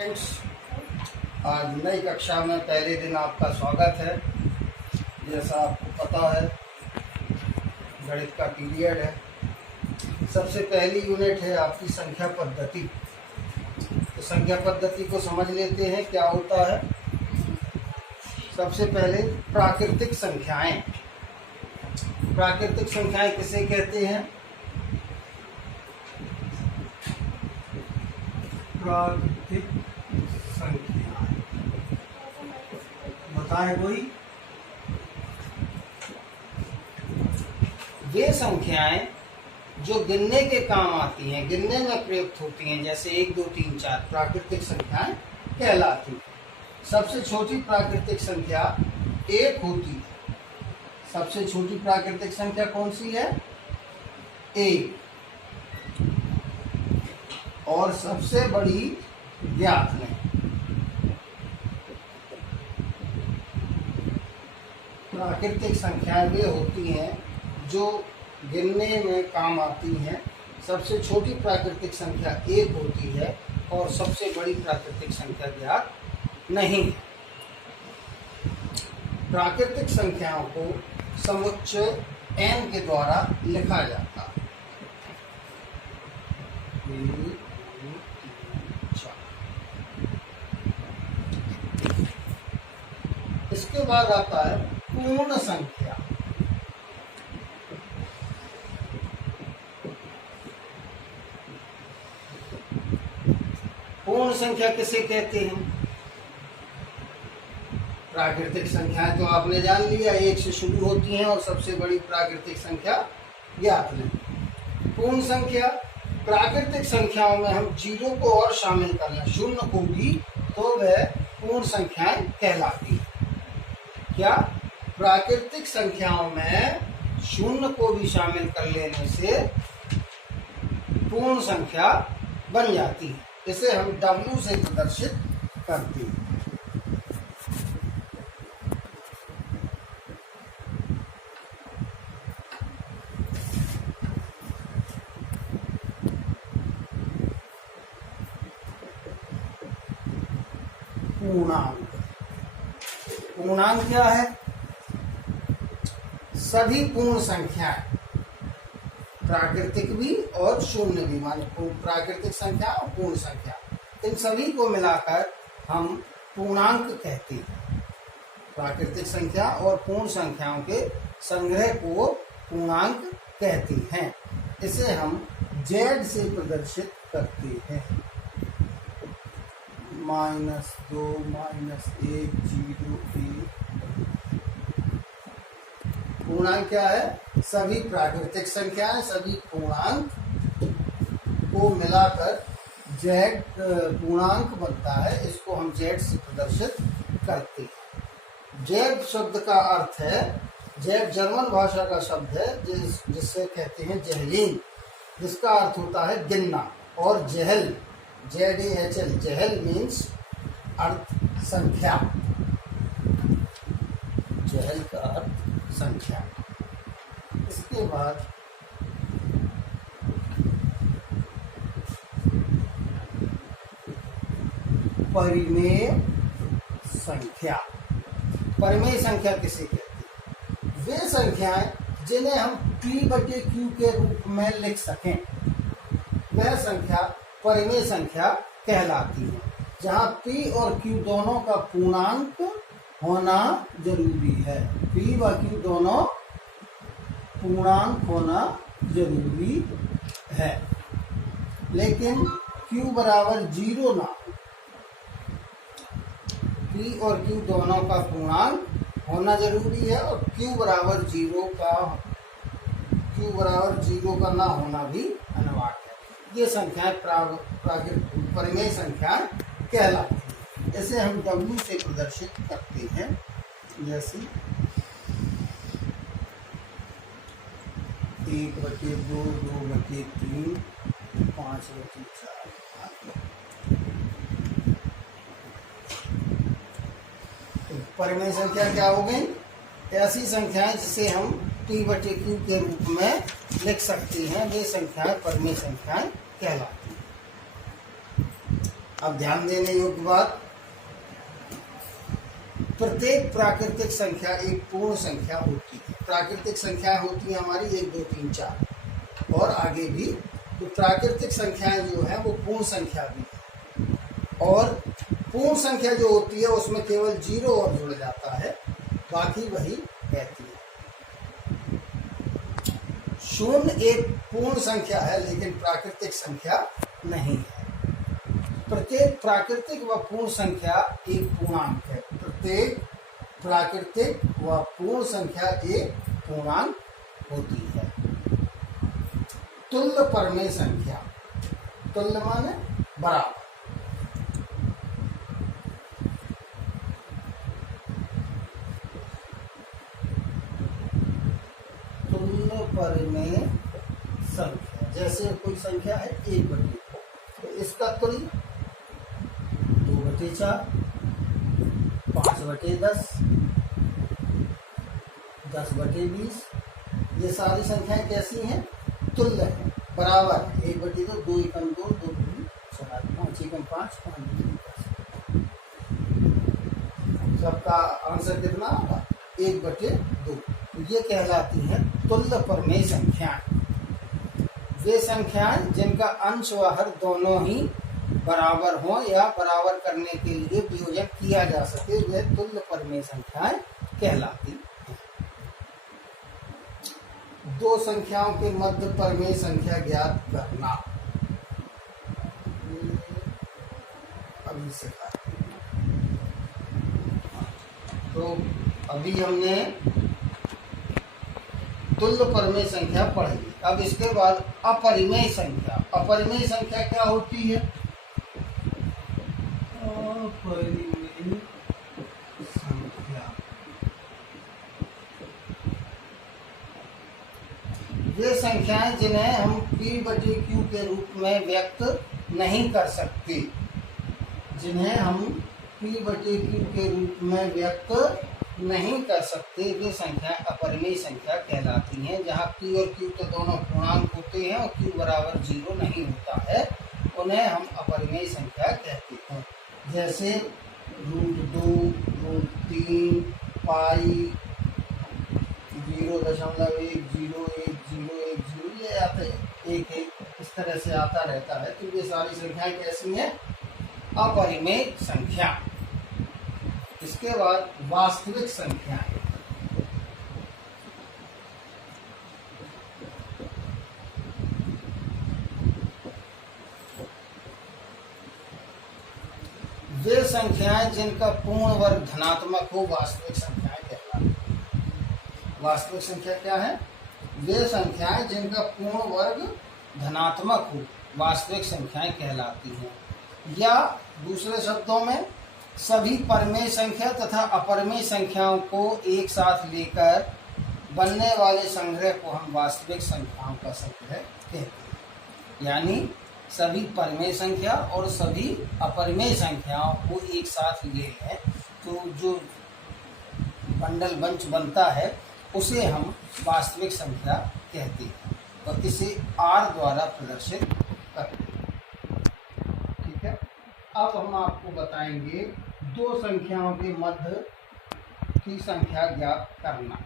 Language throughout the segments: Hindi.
फ्रेंड्स, आज नई कक्षा में पहले दिन आपका स्वागत है। जैसा आपको पता है, गणित का पीरियड है। सबसे पहली यूनिट है आपकी संख्या पद्धति। तो संख्या पद्धति को समझ लेते हैं क्या होता है। सबसे पहले प्राकृतिक संख्याएं। प्राकृतिक संख्याएं किसे कहते हैं? प्राकृतिक संख्या बताए कोई? वे संख्याएं जो गिनने के काम आती हैं, गिनने में प्रयुक्त होती हैं, जैसे 1, 2, 3, 4 प्राकृतिक संख्याएं कहलाती हैं। सबसे छोटी प्राकृतिक संख्या 1 होती है। सबसे छोटी प्राकृतिक संख्या कौन सी है? 1। और सबसे बड़ी ज्ञात नहीं। प्राकृतिक संख्याएं वे होती हैं जो गिनने में काम आती हैं। सबसे छोटी प्राकृतिक संख्या 1 होती है और सबसे बड़ी प्राकृतिक संख्या ज्ञात नहीं है। प्राकृतिक संख्याओं को समुच्चय n के द्वारा लिखा जाता है। इसके बाद आता है पूर्ण संख्या। पूर्ण संख्या किसे कहते हैं? प्राकृतिक संख्याएं तो आपने जान लिया, 1 से शुरू होती हैं और सबसे बड़ी प्राकृतिक संख्या ज्ञात नहीं। पूर्ण संख्या, प्राकृतिक संख्याओं में हम 0 को और शामिल कर लें, 0 को भी, तो वह पूर्ण संख्याएं कहलाती हैं। क्या? प्राकृतिक संख्याओं में 0 को भी शामिल कर लेने से पूर्ण संख्या बन जाती है। इसे हम W से प्रदर्शित करते हैं। पूर्णांक। पूर्णांक क्या है? सभी पूर्ण संख्याएं, प्राकृतिक भी और शून्य भी, माने प्राकृतिक संख्या और पूर्ण संख्या, इन सभी को मिलाकर हम पूर्णांक कहते हैं। प्राकृतिक संख्या और पूर्ण संख्याओं के संग्रह को पूर्णांक कहते हैं। इसे हम Z से प्रदर्शित करते हैं। -2, -1, 0, 1। पूर्णांक क्या है? सभी प्राकृतिक संख्याएं, सभी पूर्णांक को मिलाकर Z पूर्णांक बनता है। इसको हम Z से प्रदर्शित करते हैं। Z शब्द का अर्थ है, Z जर्मन भाषा का शब्द है जिससे कहते हैं जहलीन, जिसका अर्थ होता है गिनना। और जहल, ZAHL, जहल मीन्स अर्थ संख्या। जहल का अर्थ संख्या। इसके बाद परिमेय संख्या। परिमेय संख्या किसे कहते हैं? वे संख्याएं जिन्हें हम P/Q के रूप में लिख सकें, वह संख्या परिमेय संख्या कहलाती है। जहां P और Q दोनों का पूर्णांक होना जरूरी है। P व Q दोनों पूर्णांक होना जरूरी है, लेकिन Q बराबर 0 ना हो। P और Q दोनों का पूर्णांक होना जरूरी है और Q बराबर 0 का ना होना भी अनिवार्य है। ये संख्याएं परिमेय संख्याएं कहलाती हैं। इसे हम W से प्रदर्शित करते हैं, जैसे 1/2, 2/3, 5/4। परिमेय संख्या क्या हो गई? ऐसी संख्याएं जिसे हम P/Q के रूप में लिख सकते हैं, वे संख्याएं परिमेय संख्याएं कहलाती हैं। अब ध्यान देने योग्य बात, प्रत्येक प्राकृतिक संख्या एक पूर्ण संख्या होती है। प्राकृतिक संख्याएं होती हैं हमारी 1 2 3 4 और आगे भी। तो प्राकृतिक संख्याएं जो है वो पूर्ण संख्या भी है, और पूर्ण संख्या जो होती है उसमें केवल 0 और जुड़ जाता है, बाकी वही रहती है। शून्य एक पूर्ण संख्या है लेकिन प्राकृतिक संख्या नहीं है। प्रत्येक प्राकृतिक व पूर्ण संख्या एक पूर्णांक है। प्रत्येक प्राकृतिक व पूर्ण संख्या एक पूर्णांक होती है। तुल्य परमेय संख्या, तुल्य माने बराबर। तुल्य परमेय संख्या, जैसे कोई संख्या है 1/2, तो इसका तुल्य 2/4, 5/10, 10/20। ये सारी संख्याएं कैसी हैं? तुल्य है, बराबर है। 1/2, 2 × 2, 2 × 4, 5 × 5, 5 × 10। सबका आंसर कितना होगा? 1/2। ये कहलाती है तुल्य परमेय संख्याएं। वे संख्याएं जिनका अंश व हर दोनों ही बराबर हो या बराबर करने के लिए वियोजन किया जा सके, वे तुल्य परमेय संख्याएं कहलाती हैं। दो संख्याओं के मध्य परमेय संख्या ज्ञात करना, अभी सिखा। तो अभी हमने तुल्य परमेय संख्या पढ़ी। अब इसके बाद अपरिमेय संख्या। अपरिमेय संख्या क्या होती है? अपरिमेय संख्या वे संख्याएं जिन्हें हम P/Q के रूप में व्यक्त नहीं कर सकते, जिन्हें हम P/Q के रूप में व्यक्त नहीं कर सकते, वे संख्याएं अपरिमेय संख्या कहलाती हैं। जहाँ P और Q तो दोनों पूर्णांक होते हैं और Q बराबर 0 नहीं होता है, उन्हें हम अपरिमेय संख्या कहते हैं। जैसे √2, √3, पाई, 0.1, 0, 1, 0, 1, 0, ये आते हैं 1, 1, इस तरह से आता रहता है। तो ये सारी संख्याएं कैसी हैं? अपरिमेय संख्या। इसके बाद वास्तविक संख्याएं। वे संख्याएं जिनका पूर्ण वर्ग धनात्मक हो, वास्तविक संख्याएं कहलाती हैं। वास्तविक संख्या क्या है? वे संख्याएं जिनका पूर्ण वर्ग धनात्मक हो, वास्तविक संख्याएं कहलाती हैं। या दूसरे शब्दों में, सभी परमेय संख्या तथा अपरमेय संख्याओं को एक साथ लेकर बनने वाले संग्रह को हम वास्तविक संख्याओं का संग्रह कहते हैं। यानी सभी परमेय संख्या और सभी अपरमेय संख्याओं को एक साथ ले लें तो जो बंडल बंच बनता है उसे हम वास्तविक संख्या कहते हैं। तो इसे R द्वारा प्रदर्शित करते हैं। ठीक है। अब हम आपको बताएंगे दो संख्याओं के मध्य की संख्या ज्ञात करना।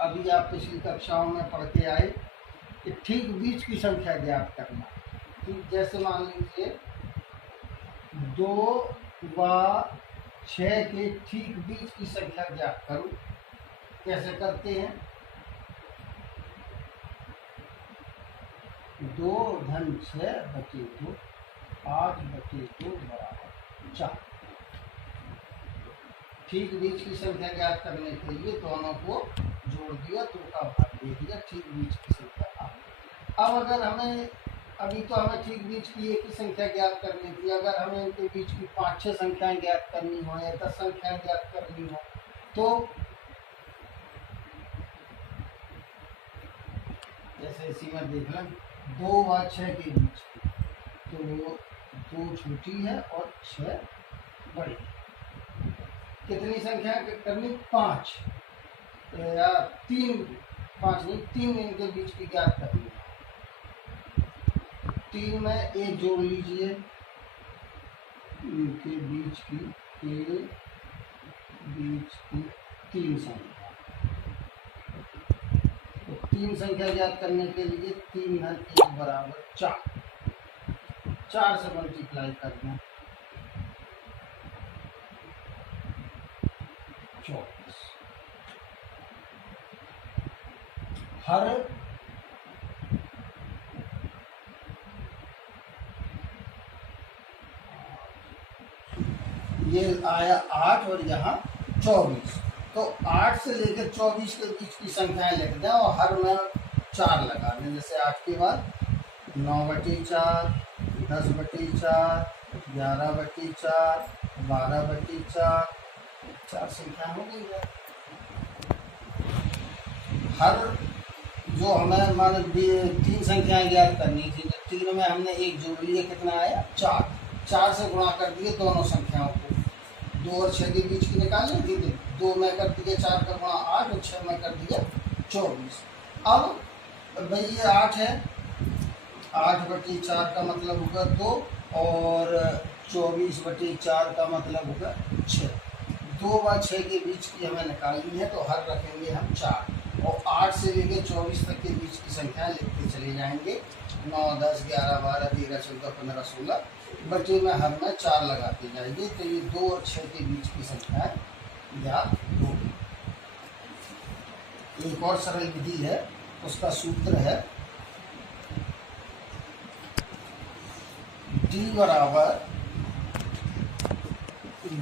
अभी आप पिछली कक्षाओं में पढ़ के आए कि ठीक बीच की संख्या ज्ञात करना। ठीक, जैसे मान लीजिए 2 व 6 के ठीक बीच की संख्या ज्ञात करो। कैसे करते हैं? 2 धन 6/2, 8/2 बराबर 4। ठीक बीच की संख्या ज्ञात करने के लिए दोनों को जोड़ दिया, 2 का भाग दे दिया, ठीक बीच की संख्या आ गई। अब अगर हमें अभी तो हमें ठीक बीच की एक ही संख्या ज्ञात करनी थी, अगर हमें इनके बीच की 5-6 संख्याएं ज्ञात करनी हो या 10 संख्याएं ज्ञात करनी हो तो जैसे इसी में देख लें 2 व 6 के बीच की, तो 2 छोटी है और 6 बड़ी। कितनी संख्या करनी? 5 या 3, 5 नहीं 3 इनके बीच की ज्ञात करनी है। 3 में 1 जोड़ लीजिए इनके बीच की तीन संख्या। तो तीन संख्या ज्ञात करने के लिए 3 × 1 बराबर 4, 4 से मल्टीप्लाई करना 24। हर ये आया 8 और यहाँ 24, तो 8 से लेकर 24 के बीच की संख्याएं लिख दें और हर में 4 लगा दें। जैसे 8 के बाद 9/4, 10/4, 11/4, 12/4, 4 संख्या हो गई है। हर जो हमें मान 3 संख्याएं ज्ञात करनी थी, तो 3 में हमने 1 जोड़ लिए, कितना आया 4, 4 से गुणा कर दिए दोनों संख्याओं को। 2 और 6 के बीच की निकालनी थी, 2 में कर दिया 4 का गुणा 8 और 6 में कर दिया 24। अब भाई ये 8 है, 8/4 का मतलब होगा 2 और 24/4 का मतलब होगा 6। 2 व 6 के बीच की हमें निकालनी है, तो हर रखेंगे हम 4 और 8 से लेकर 24 तक के बीच की संख्या लिखते चले जाएंगे। 9, 10, 11, 12, 13, 14, 15, 16 बचे में हर में 4 लगाते जाएंगे। तो ये 2 और 6 के बीच की संख्या ज्ञात होगी। एक और सरल विधि है, उसका सूत्र है D बराबर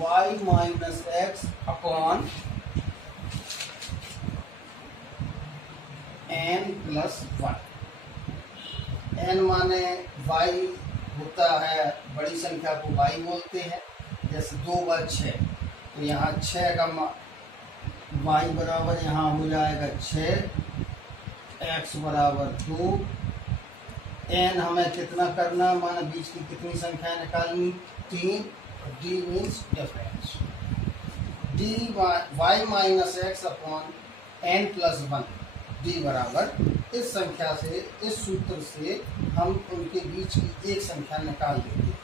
y minus x upon n+1। n माने y होता है, बड़ी संख्या को y बोलते हैं। जैसे 2/6, तो यहाँ 6 का y बराबर यहाँ हो जाएगा 6, x बराबर 2। n हमें कितना करना, माना बीच की कितनी संख्या निकालनी, 3। d means difference. d y minus x upon n+1। d बराबर इस संख्या से, इस सूत्र से हम उनके बीच की एक संख्या निकाल लेते हैं।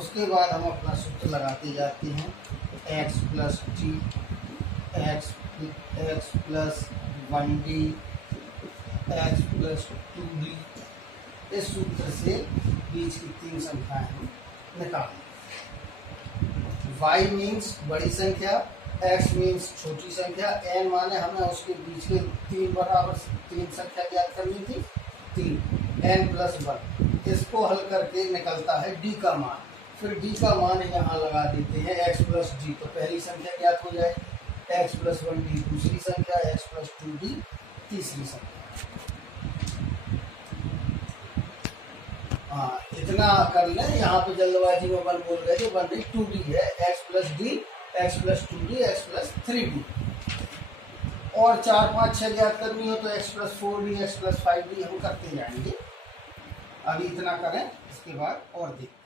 उसके बाद हम अपना सूत्र लगाते जाते हैं, x + d, x + 1d, x + 2d। इस सूत्र से बीच की 3 संख्याएं हम निकालें। y मीन्स बड़ी संख्या, x मीन्स छोटी संख्या, n माने हमें उसके बीच के 3 बराबर 3 संख्या ज्ञात करनी थी, 3, n+1। इसको हल करके निकलता है d का मान। फिर d का मान यहाँ लगा देते हैं, x + d, तो पहली संख्या ज्ञात हो जाए, x + 1d दूसरी संख्या, x + 2d तीसरी संख्या। हाँ, इतना कर लें। यहाँ पे जल्दबाजी में 1 बोल गए, तो 1 नहीं 2d है, x + d, x + 2d, x + 3d। और 4, 5, 6 ज्ञात करनी हो तो x + 4d, x + 5d हम करते जाएंगे। अभी इतना करें, इसके बाद और देखते हैं।